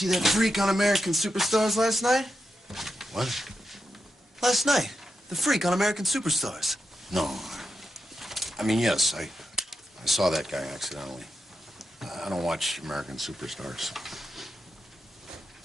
See that freak on American Superstars last night? What? Last night. The freak on American Superstars. No. I mean, yes, I saw that guy accidentally. I don't watch American Superstars.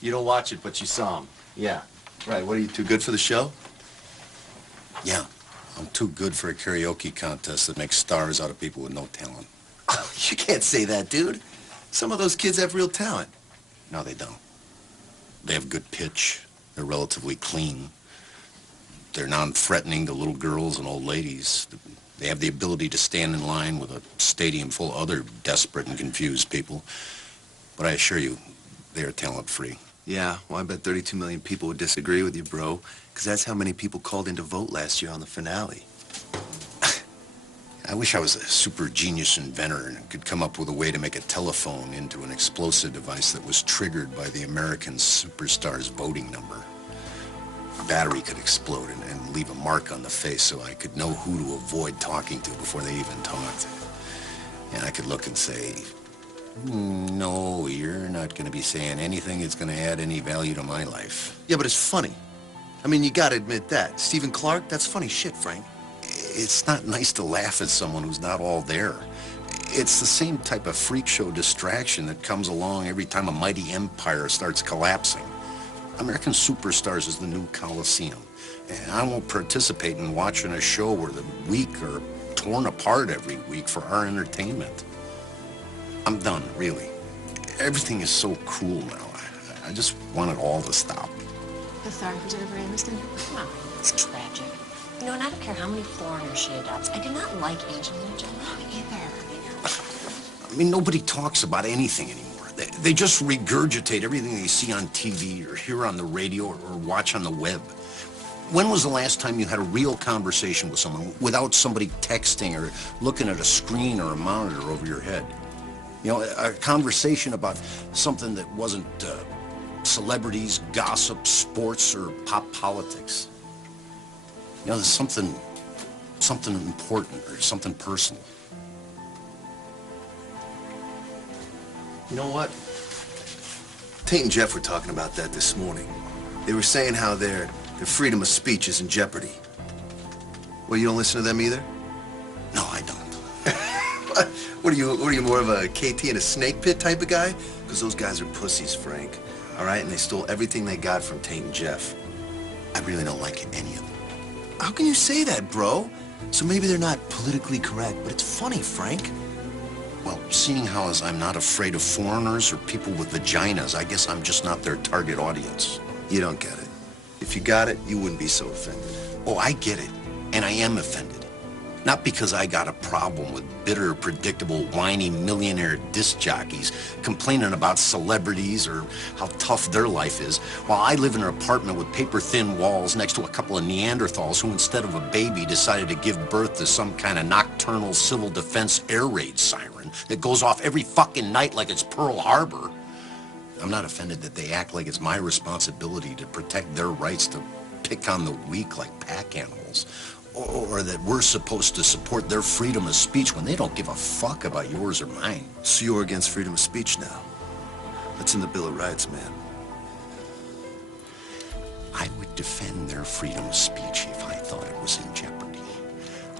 You don't watch it, but you saw him. Yeah. Right. What, are you too good for the show? Yeah. I'm too good for a karaoke contest that makes stars out of people with no talent. You can't say that, dude. Some of those kids have real talent. No, they don't. They have good pitch. They're relatively clean. They're non-threatening to little girls and old ladies. They have the ability to stand in line with a stadium full of other desperate and confused people. But I assure you, they are talent-free. Yeah, well, I bet 32 million people would disagree with you, bro. Because that's how many people called in to vote last year on the finale. I wish I was a super genius inventor and could come up with a way to make a telephone into an explosive device that was triggered by the American superstar's voting number. A battery could explode and leave a mark on the face so I could know who to avoid talking to before they even talked. And I could look and say, no, you're not going to be saying anything that's going to add any value to my life. Yeah, but it's funny. I mean, you gotta admit that. Stephen Clark, that's funny shit, Frank. It's not nice to laugh at someone who's not all there. It's the same type of freak show distraction that comes along every time a mighty empire starts collapsing. American Superstars is the new Coliseum, and I won't participate in watching a show where the weak are torn apart every week for our entertainment. I'm done, really. Everything is so cruel now. I just want it all to stop. So sorry for Jennifer Aniston? No, it's tragic. You know, and I don't care how many foreigners she adopts. I do not like Angelina Jolie either. I mean, nobody talks about anything anymore. They just regurgitate everything they see on TV or hear on the radio or watch on the web. When was the last time you had a real conversation with someone without somebody texting or looking at a screen or a monitor over your head? You know, a conversation about something that wasn't celebrities, gossip, sports, or pop politics. You know, there's something important or something personal. You know what? Tate and Jeff were talking about that this morning. They were saying how their freedom of speech is in jeopardy. Well, you don't listen to them either? No, I don't. What are you more of a KT in a snake pit type of guy? Because those guys are pussies, Frank. All right, and they stole everything they got from Tate and Jeff. I really don't like any of them. How can you say that, bro? So maybe they're not politically correct, but it's funny, Frank. Well, seeing how as I'm not afraid of foreigners or people with vaginas, I guess I'm just not their target audience. You don't get it. If you got it, you wouldn't be so offended. Oh, I get it, and I am offended. Not because I got a problem with bitter, predictable, whiny millionaire disc jockeys complaining about celebrities or how tough their life is, while I live in an apartment with paper-thin walls next to a couple of Neanderthals who, instead of a baby, decided to give birth to some kind of nocturnal civil defense air raid siren that goes off every fucking night like it's Pearl Harbor. I'm not offended that they act like it's my responsibility to protect their rights to pick on the weak like pack animals. Or that we're supposed to support their freedom of speech when they don't give a fuck about yours or mine. So you're against freedom of speech now? That's in the Bill of Rights, man. I would defend their freedom of speech if I thought it was in jeopardy.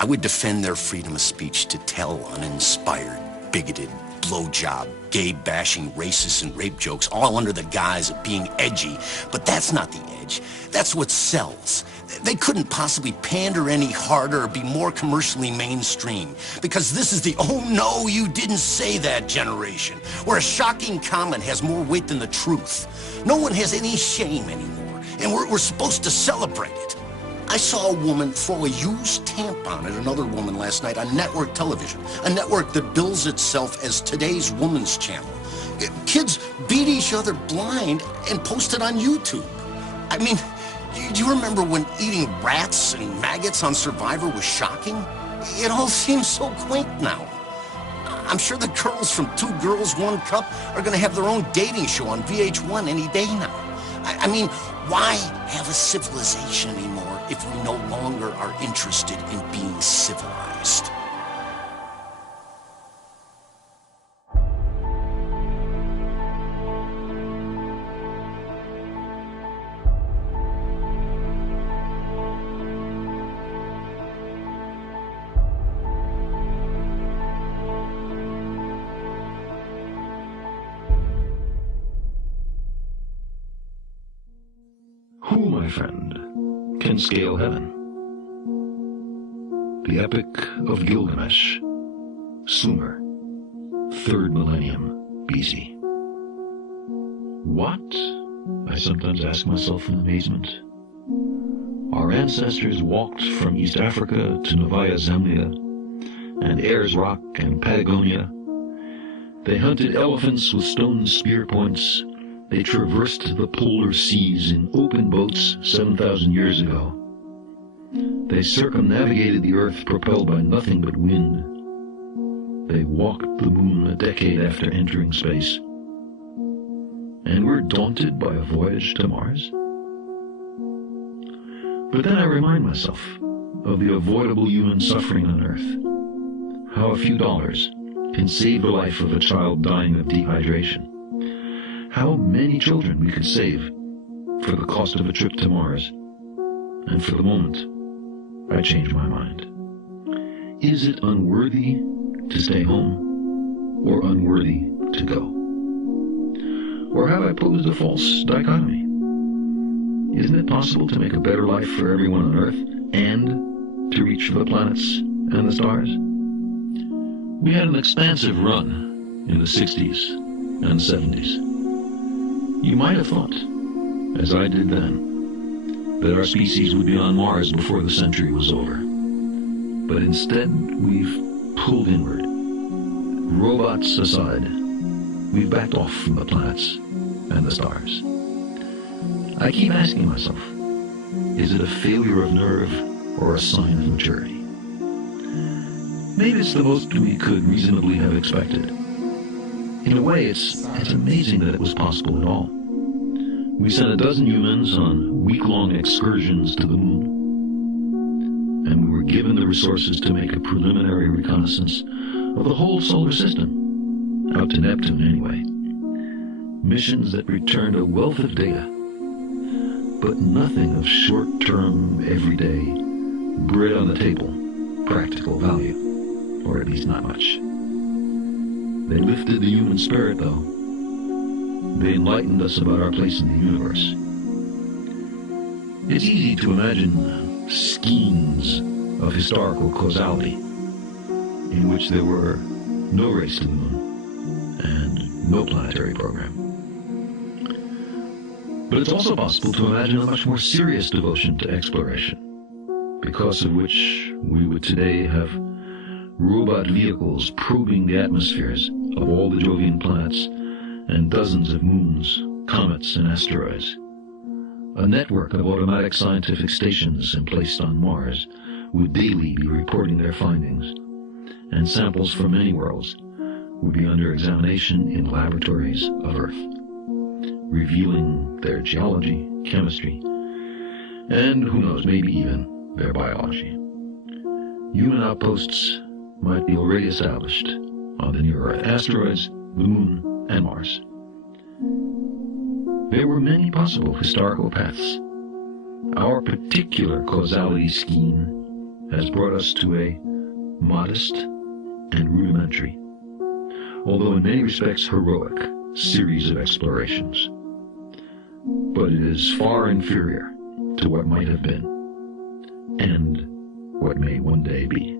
I would defend their freedom of speech to tell uninspired, bigoted, blowjob, gay-bashing, racist, and rape jokes all under the guise of being edgy. But that's not the edge. That's what sells. They couldn't possibly pander any harder or be more commercially mainstream, because this is the "oh no, you didn't say that" generation, where a shocking comment has more weight than the truth. No one has any shame anymore, and we're supposed to celebrate it. I saw a woman throw a used tampon at another woman last night on network television, a network that bills itself as today's woman's channel. Kids beat each other blind and post it on YouTube. I mean, do you remember when eating rats and maggots on Survivor was shocking? It all seems so quaint now. I'm sure the girls from Two Girls, One Cup are going to have their own dating show on VH1 any day now. I mean, why have a civilization anymore if we no longer are interested in being civilized? Who, my friend, can scale heaven? The Epic of Gilgamesh, Sumer, 3rd millennium BC. What? I sometimes ask myself in amazement. Our ancestors walked from East Africa to Novaya Zemlya and Ayers Rock and Patagonia. They hunted elephants with stone spear points. They traversed the polar seas in open boats 7,000 years ago. They circumnavigated the Earth propelled by nothing but wind. They walked the moon a decade after entering space. And we're daunted by a voyage to Mars? But then I remind myself of the avoidable human suffering on Earth. How a few dollars can save the life of a child dying of dehydration. How many children we could save for the cost of a trip to Mars. And for the moment, I change my mind. Is it unworthy to stay home, or unworthy to go? Or have I posed a false dichotomy? Isn't it possible to make a better life for everyone on Earth, and to reach for the planets and the stars? We had an expansive run in the 60s and 70s. You might have thought, as I did then, that our species would be on Mars before the century was over. But instead, we've pulled inward. Robots aside, we've backed off from the planets and the stars. I keep asking myself, is it a failure of nerve or a sign of maturity? Maybe it's the most we could reasonably have expected. In a way, it's amazing that it was possible at all. We sent 12 humans on week-long excursions to the moon, and we were given the resources to make a preliminary reconnaissance of the whole solar system, out to Neptune anyway. Missions that returned a wealth of data, but nothing of short-term, everyday, bread on the table, practical value, or at least not much. They lifted the human spirit, though. They enlightened us about our place in the universe. It's easy to imagine skeins of historical causality in which there were no race to the moon and no planetary program. But it's also possible to imagine a much more serious devotion to exploration, because of which we would today have robot vehicles probing the atmospheres of all the Jovian planets and dozens of moons, comets, and asteroids. A network of automatic scientific stations emplaced on Mars would daily be reporting their findings, and samples from many worlds would be under examination in laboratories of Earth, revealing their geology, chemistry, and who knows, maybe even their biology. Human outposts might be already established on the near-Earth asteroids, the moon, and Mars. There were many possible historical paths. Our particular causality scheme has brought us to a modest and rudimentary, although in many respects heroic, series of explorations. But it is far inferior to what might have been, and what may one day be.